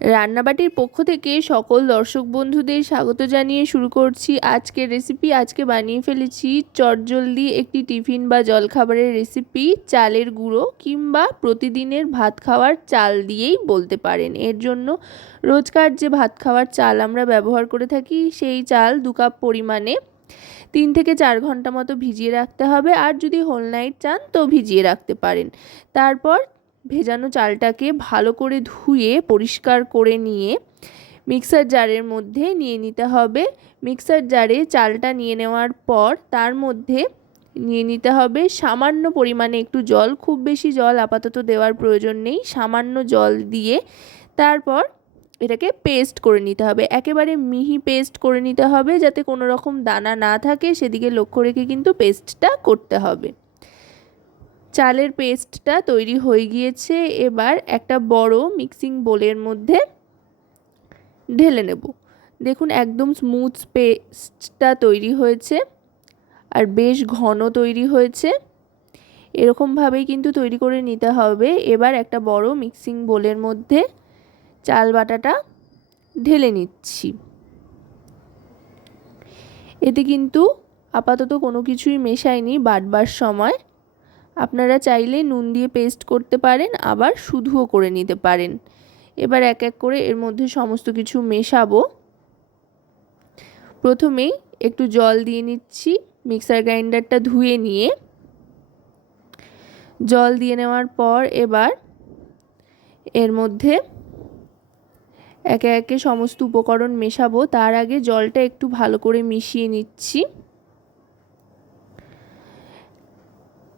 রান্নাবাটির পক্ষ থেকে সকল দর্শক বন্ধুদের স্বাগত জানিয়ে শুরু করছি আজকের রেসিপি। আজকে বানিয়ে ফেলেছি চটজলদি একটি টিফিন বা জলখাবারের রেসিপি, চালের গুঁড়ো কিংবা প্রতিদিনের ভাত খাওয়ার চাল দিয়েই বলতে পারেন। এর জন্য রোজকার যে ভাত খাওয়ার চাল আমরা ব্যবহার করে থাকি সেই চাল 2 কাপ পরিমাণে 3 থেকে 4 ঘন্টা মতো ভিজিয়ে রাখতে হবে। আর যদি হোল নাইট চান তো ভিজিয়ে রাখতে পারেন। তারপর ভেজানো চালটাকে ভালো করে ধুয়ে পরিষ্কার করে নিয়ে মিক্সার জারের মধ্যে নিয়ে নিতে হবে। মিক্সার জারে চালটা নিয়ে নেওয়ার পর তার মধ্যে নিয়ে নিতে হবে সামান্য পরিমাণে একটু জল। খুব বেশি জল আপাতত দেওয়ার প্রয়োজন নেই, সামান্য জল দিয়ে তারপর এটাকে পেস্ট করে নিতে হবে। একেবারে মিহি পেস্ট করে নিতে হবে, যাতে কোনো রকম দানা না থাকে সেদিকে লক্ষ্য রেখে কিন্তু পেস্টটা করতে হবে। চালের পেস্টটা তৈরি হয়ে গিয়েছে। এবার একটা বড় মিক্সিং বোলের মধ্যে ঢেলে নেব। দেখুন একদম স্মুথ পেস্টটা তৈরি হয়েছে আর বেশ ঘন তৈরি হয়েছে। এরকমভাবেই কিন্তু তৈরি করে নিতে হবে। এবার একটা বড় মিক্সিং বোলের মধ্যে চাল বাটাটা ঢেলে নিচ্ছি। এতে কিন্তু আপাতত কোনো কিছুই মেশাইনি বাটবার সময়। আপনারা চাইলে নুন দিয়ে পেস্ট করতে পারেন, আবার শুধুও করে নিতে পারেন। এবার এক এক করে এর মধ্যে সমস্ত কিছু মেশাবো। প্রথমেই একটু জল দিয়ে নিচ্ছি। মিক্সার গ্রাইন্ডারটা ধুয়ে নিয়ে জল দিয়ে নেওয়ার পর এবার এর মধ্যে একে একে সমস্ত উপকরণ মেশাবো। তার আগে জলটা একটু ভালো করে মিশিয়ে নিচ্ছি।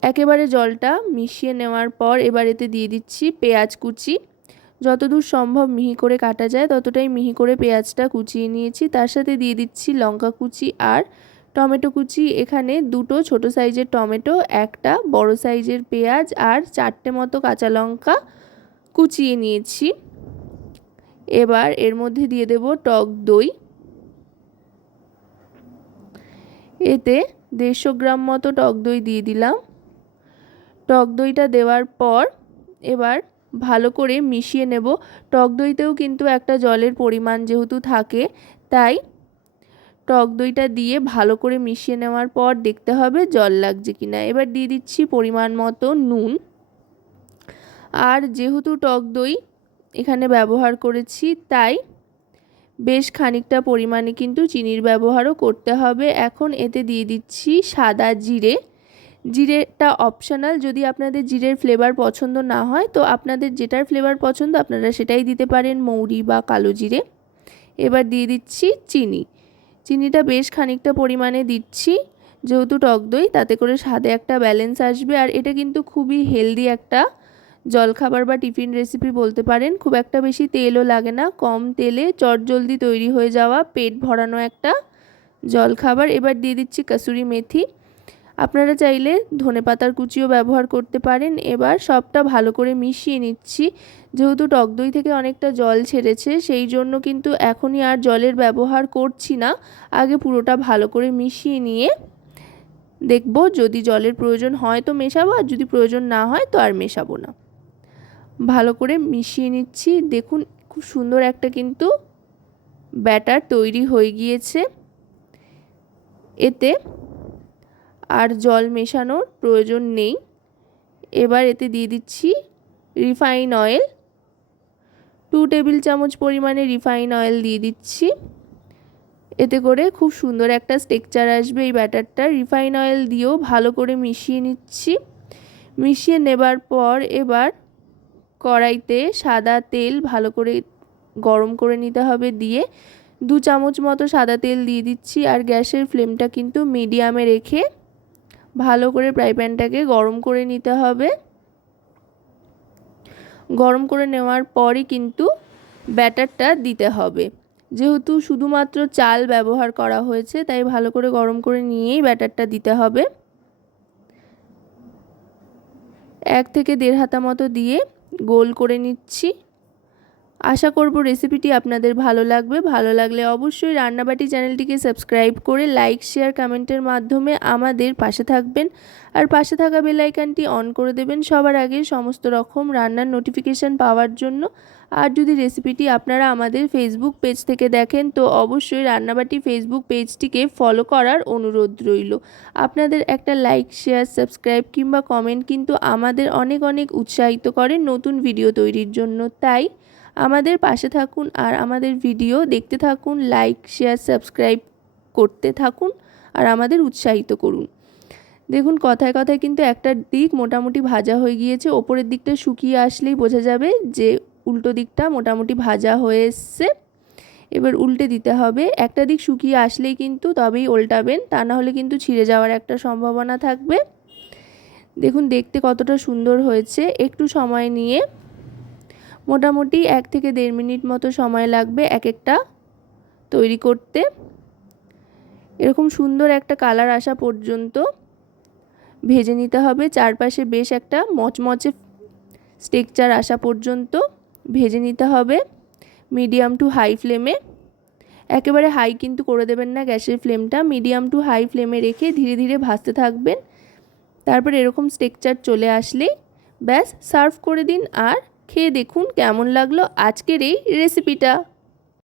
একেবারে জলটা মিশিয়ে নেওয়ার পর এবার এতে দিয়ে দিচ্ছি পেঁয়াজ কুচি। যতদূর সম্ভব মিহি করে কাটা যায় ততটাই মিহি করে পেঁয়াজটা কুচিয়ে নিয়েছি। তার সাথে দিয়ে দিচ্ছি লঙ্কা কুচি আর টমেটো কুচি। এখানে 2টো ছোটো সাইজের টমেটো, একটা বড় সাইজের পেঁয়াজ আর 4টে মতো কাঁচা লঙ্কা কুচিয়ে নিয়েছি। এবার এর মধ্যে দিয়ে দেব টক দই। এতে 150 গ্রাম মতো টক দই দিয়ে দিলাম। টক দইটা দেওয়ার পর এবার ভালো করে মিশিয়ে নেব। টক দইতেও কিন্তু একটা জলের পরিমাণ যেহেতু থাকে, তাই টক দইটা দিয়ে ভালো করে মিশিয়ে নেওয়ার পর দেখতে হবে জল লাগছে কিনা। এবার দিয়ে দিচ্ছি পরিমাণ মতো নুন। আর যেহেতু টক দই এখানে ব্যবহার করেছি তাই বেশ খানিকটা পরিমাণে কিন্তু চিনির ব্যবহারও করতে হবে। এখন এতে দিয়ে দিচ্ছি সাদা জিরে। জিরেটা অপশনাল, যদি আপনাদের জিরের ফ্লেভার পছন্দ না হয় তো আপনাদের যেটার ফ্লেভার পছন্দ আপনারা সেটাই দিতে পারেন, মৌরি বা কালো জিরে। এবার দিয়ে দিচ্ছি চিনি। চিনিটা বেশ খানিকটা পরিমাণে দিচ্ছি, যেহেতু টক দই তাতে করে স্বাদে একটা ব্যালেন্স আসবে। আর এটা কিন্তু খুবই হেলদি একটা জলখাবার বা টিফিন রেসিপি বলতে পারেন। খুব একটা বেশি তেলও লাগে না, কম তেলে চটজলদি তৈরি হয়ে যাওয়া পেট ভরানো একটা জলখাবার। এবার দিয়ে দিচ্ছি কসুরি মেথি। আপনারা চাইলে ধনেপাতার কুচিও ব্যবহার করতে পারেন। এবার সবটা ভালো করে মিশিয়ে নিচ্ছি। যেহেতু টক দই থেকে অনেকটা জল ছেড়েছে সেই জন্য কিন্তু এখনই আর জলের ব্যবহার করছি না। আগে পুরোটা ভালো করে মিশিয়ে নিয়ে দেখব যদি জলের প্রয়োজন হয় তো মেশাবো, আর যদি প্রয়োজন না হয় তো আর মেশাবো না। ভালো করে মিশিয়ে নিচ্ছি। দেখুন খুব সুন্দর একটা কিন্তু ব্যাটার তৈরি হয়ে গিয়েছে। এতে আর জল মেশানোর প্রয়োজন নেই। এবার এতে দিয়ে দিচ্ছি রিফাইন অয়েল। 2 টেবিল চামচ পরিমাণে রিফাইন অয়েল দিয়ে দিচ্ছি। এতে করে খুব সুন্দর একটা টেক্সচার আসবে এই ব্যাটারটা। রিফাইন অয়েল দিয়েও ভালো করে মিশিয়ে নিচ্ছি। মিশিয়ে নেবার পর এবার কড়াইতে সাদা তেল ভালো করে গরম করে নিতে হবে। দিয়ে 2 চামচ মতো সাদা তেল দিয়ে দিচ্ছি। আর গ্যাসের ফ্লেমটা কিন্তু মিডিয়ামে রেখে ভালো করে ফ্রাই প্যানটাকে গরম করে নিতে হবে। গরম করে নেওয়ার পরই কিন্তু ব্যাটারটা দিতে হবে। যেহেতু শুধুমাত্র চাল ব্যবহার করা হয়েছে তাই ভালো করে গরম করে নিয়েই ব্যাটারটা দিতে হবে। 1 থেকে 1.5 হাতা মতো দিয়ে গোল করে নিচ্ছি। আশা করব রেসিপিটি আপনাদের ভালো লাগবে। ভালো লাগলে অবশ্যই রান্নাবাটি চ্যানেলটিকে সাবস্ক্রাইব করে লাইক, শেয়ার, কমেন্টের মাধ্যমে আমাদের পাশে থাকবেন। আর পাশে থাকা বেল আইকনটি অন করে দেবেন সবার আগে সমস্ত রকম রান্নার নোটিফিকেশান পাওয়ার জন্য। আর যদি রেসিপিটি আপনারা আমাদের ফেসবুক পেজ থেকে দেখেন তো অবশ্যই রান্নাবাটি ফেসবুক পেজটিকে ফলো করার অনুরোধ রইল। আপনাদের একটা লাইক, শেয়ার, সাবস্ক্রাইব কিংবা কমেন্ট কিন্তু আমাদের অনেক অনেক উৎসাহিত করে নতুন ভিডিও তৈরির জন্য। তাই আমাদের পাশে থাকুন আর আমাদের ভিডিও দেখতে থাকুন, লাইক, শেয়ার, সাবস্ক্রাইব করতে থাকুন আর আমাদের উৎসাহিত করুন। দেখুন কথায় কথায় কিন্তু একটা দিক মোটামুটি ভাজা হয়ে গিয়েছে। ওপরের দিকটা শুকিয়ে আসলেই বোঝা যাবে যে উল্টো দিকটা মোটামুটি ভাজা হয়ে এসছে। এবার উল্টে দিতে হবে। একটা দিক শুকিয়ে আসলেই কিন্তু তবেই উল্টাবেন, তা না হলে কিন্তু ছিঁড়ে যাওয়ার একটা সম্ভাবনা থাকবে। দেখুন দেখতে কতটা সুন্দর হয়েছে। একটু সময় নিয়ে মোটামুটি 1 থেকে 1.5 মিনিট মতো সময় লাগবে এক একটা তৈরি করতে। এরকম সুন্দর একটা কালার আসা পর্যন্ত ভেজে নিতে হবে। চারপাশে বেশ একটা মচমচে টেক্সচার আসা পর্যন্ত ভেজে নিতে হবে মিডিয়াম টু হাই ফ্লেমে। একেবারে হাই কিন্তু করে দেবেন না গ্যাসের ফ্লেমটা, মিডিয়াম টু হাই ফ্লেমে রেখে ধীরে ধীরে ভাজতে থাকবেন। তারপর এরকম টেক্সচার চলে আসলেই ব্যাস সার্ভ করে দিন আর খেয়ে দেখুন কেমন লাগলো আজকের এই রেসিপিটা।